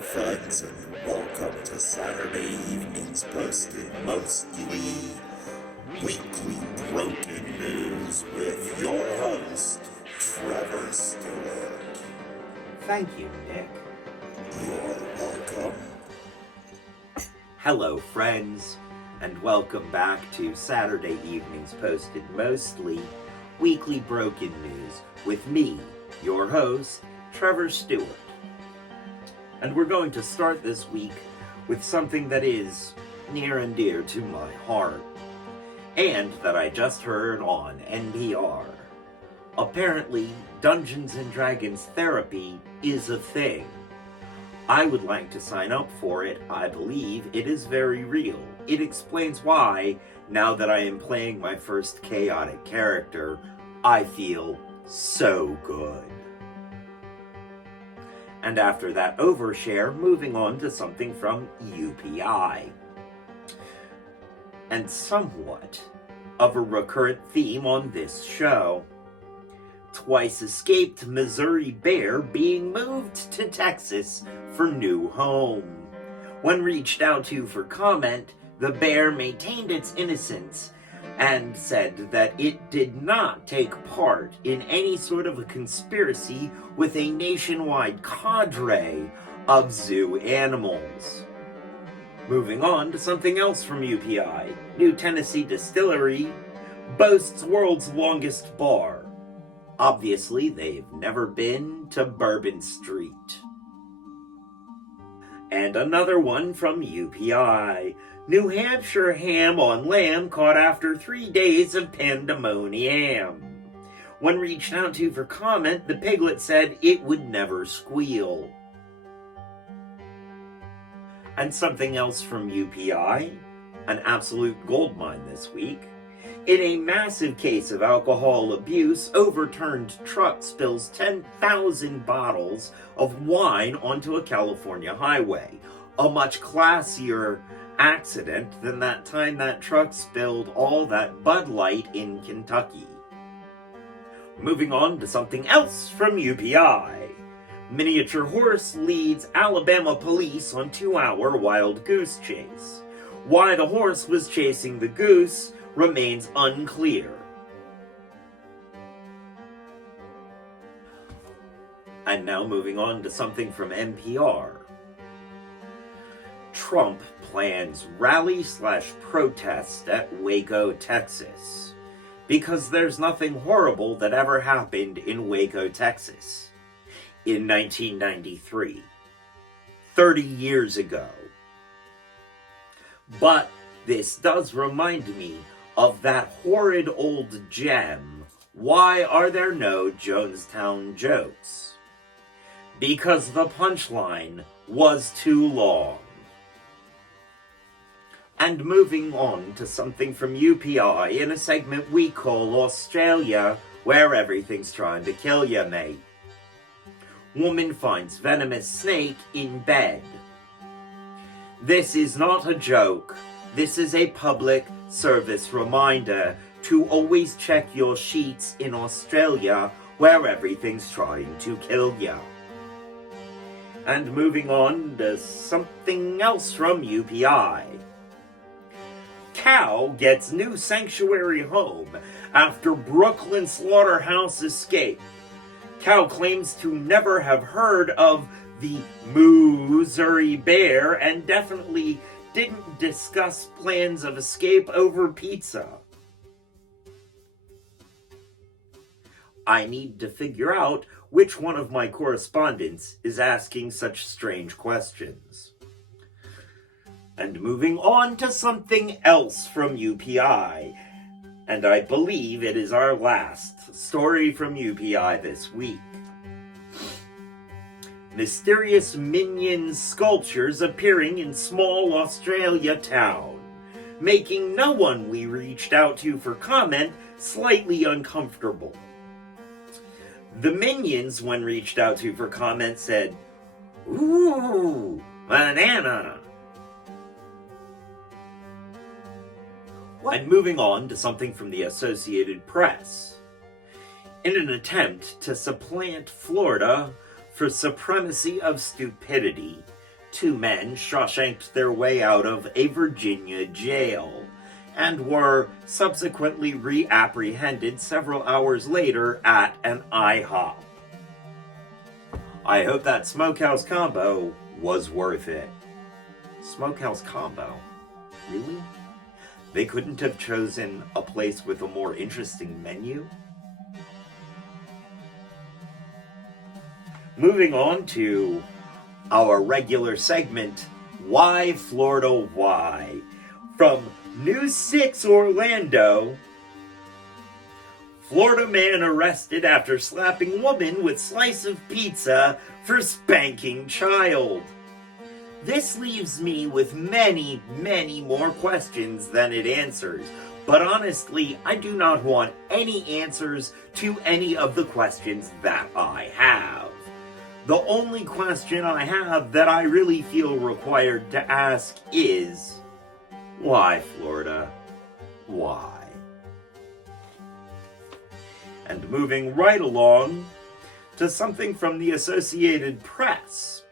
friends, and welcome to Saturday evening's posted mostly weekly broken news with your host, Trevor Stewart. Thank you, Nick. You're welcome. Hello, friends, and welcome back to Saturday evening's posted mostly weekly broken news with me, your host, Trevor Stewart. And we're going to start this week with something that is near and dear to my heart, and that I just heard on NPR. Apparently, Dungeons and Dragons therapy is a thing. I would like to sign up for it. I believe it is very real. It explains why, now that I am playing my first chaotic character, I feel so good. And after that overshare, moving on to something from UPI. And somewhat of a recurrent theme on this show. Twice escaped Missouri bear being moved to Texas for new home. When reached out to for comment, the bear maintained its innocence and said that it did not take part in any sort of a conspiracy with a nationwide cadre of zoo animals. Moving on to something else from UPI. New Tennessee Distillery boasts world's longest bar. Obviously, they've never been to Bourbon Street. And another one from UPI. New Hampshire ham on lamb caught after 3 days of pandemonium. When reached out to for comment, the piglet said it would never squeal. And something else from UPI, an absolute goldmine this week. In a massive case of alcohol abuse, overturned truck spills 10,000 bottles of wine onto a California highway. A much classier accident than that time that truck spilled all that Bud Light in Kentucky. Moving on to something else from UPI. Miniature horse leads Alabama police on 2-hour wild goose chase. Why the horse was chasing the goose remains unclear. And now moving on to something from NPR. Trump plans rally/protest at Waco, Texas, because there's nothing horrible that ever happened in Waco, Texas in 1993, 30 years ago. But this does remind me of that horrid old gem, Why Are There No Jonestown Jokes? Because the punchline was too long. And moving on to something from UPI in a segment we call Australia, where everything's trying to kill ya, mate. Woman finds venomous snake in bed. This is not a joke. This is a public service reminder to always check your sheets in Australia, where everything's trying to kill ya. And moving on to something else from UPI. Cow gets new sanctuary home after Brooklyn slaughterhouse escape. Cow claims to never have heard of the Missouri bear and definitely didn't discuss plans of escape over pizza. I need to figure out which one of my correspondents is asking such strange questions. And moving on to something else from UPI, and I believe it is our last story from UPI this week. Mysterious minion sculptures appearing in small Australia town, making no one we reached out to for comment slightly uncomfortable. The minions, when reached out to for comment, said, "Ooh, banana." And moving on to something from the Associated Press. In an attempt to supplant Florida for supremacy of stupidity, Two men Shawshanked their way out of a Virginia jail and were subsequently reapprehended several hours later at an IHOP. I hope that smokehouse combo was worth it. Smokehouse combo? Really? They couldn't have chosen a place with a more interesting menu? Moving on to our regular segment, Why Florida Why? From News 6 Orlando, Florida man arrested after slapping woman with slice of pizza for spanking child. This leaves me with many, many more questions than it answers. But honestly, I do not want any answers to any of the questions that I have. The only question I have that I really feel required to ask is, why, Florida? Why? And moving right along to something from the Associated Press.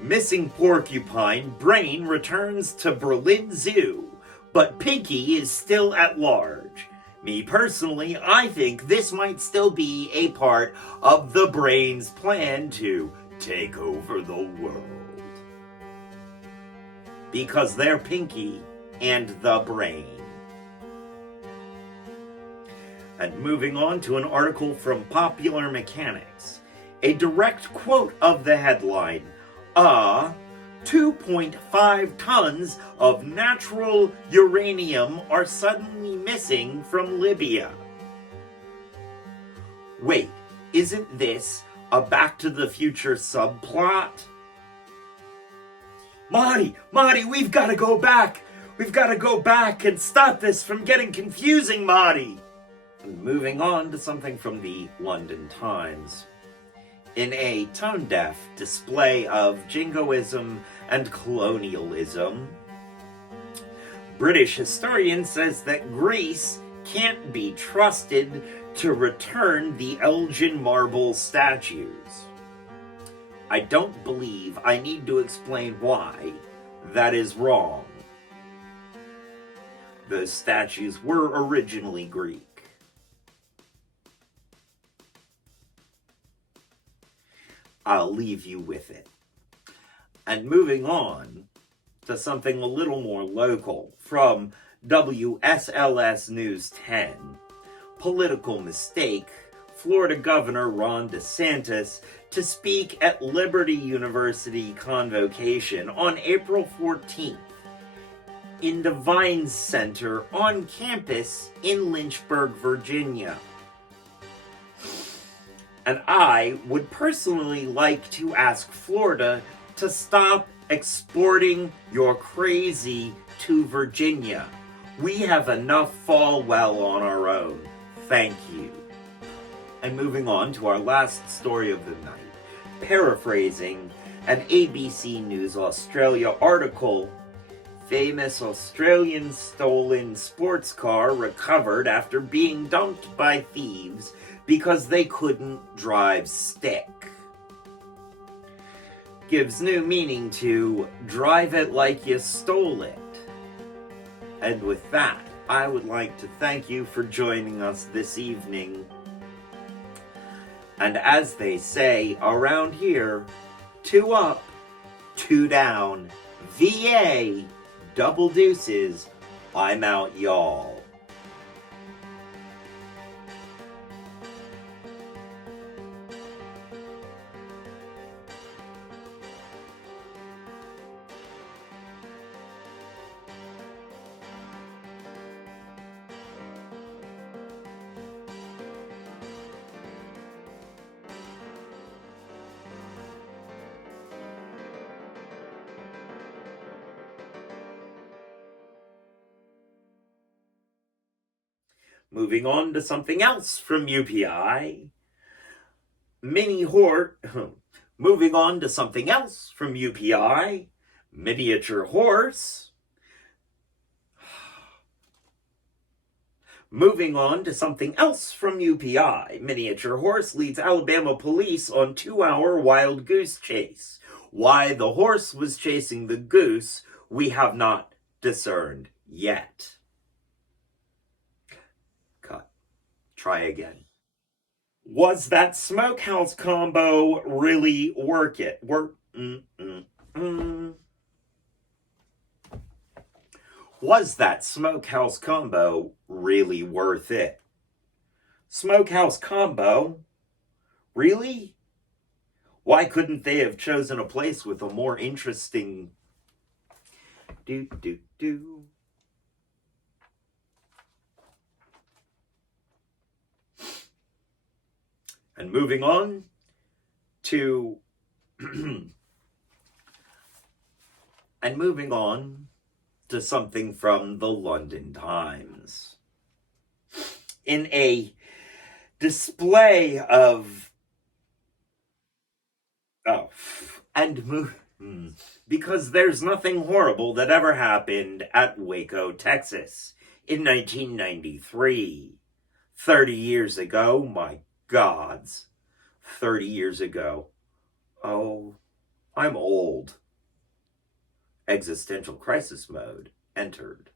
Missing porcupine brain returns to Berlin Zoo, but Pinky is still at large. Me personally, I think this might still be a part of the brain's plan to take over the world. Because they're Pinky and the brain. And moving on to an article from Popular Mechanics. A direct quote of the headline, 2.5 tons of natural uranium are suddenly missing from Libya. Wait, isn't this a Back to the Future subplot? Marty, we've got to go back. We've got to go back and stop this from getting confusing, Marty. And moving on to something from the London Times. In a tone-deaf display of jingoism and colonialism, British historian says that Greece can't be trusted to return the Elgin marble statues. I don't believe I need to explain why that is wrong. Those statues were originally Greek. I'll leave you with it. And moving on to something a little more local from WSLS News 10. Political mistake, Florida Governor Ron DeSantis to speak at Liberty University Convocation on April 14th in the Vines Center on campus in Lynchburg, Virginia. And I would personally like to ask Florida to stop exporting your crazy to Virginia. We have enough Falwell on our own. Thank you. And moving on to our last story of the night, paraphrasing an ABC News Australia article, famous Australian stolen sports car recovered after being dumped by thieves because they couldn't drive stick. Gives new meaning to drive it like you stole it. And with that, I would like to thank you for joining us this evening. And as they say around here, 2 up, 2 down, VA, double deuces, I'm out, y'all. Moving on to something else from UPI. Moving on to something else from UPI. Miniature horse. Moving on to something else from UPI. Miniature horse leads Alabama police on 2-hour wild goose chase. Why the horse was chasing the goose, we have not discerned yet. Cut. Try again. Was that smokehouse combo really worth it? Was that smokehouse combo really worth it? Smokehouse combo? Really? Why couldn't they have chosen a place with a more interesting... And moving on to... and moving on to something from the London Times. In a display of... because there's nothing horrible that ever happened at Waco, Texas in 1993. 30 years ago, my gods. 30 years ago. Oh, I'm old. Existential crisis mode entered.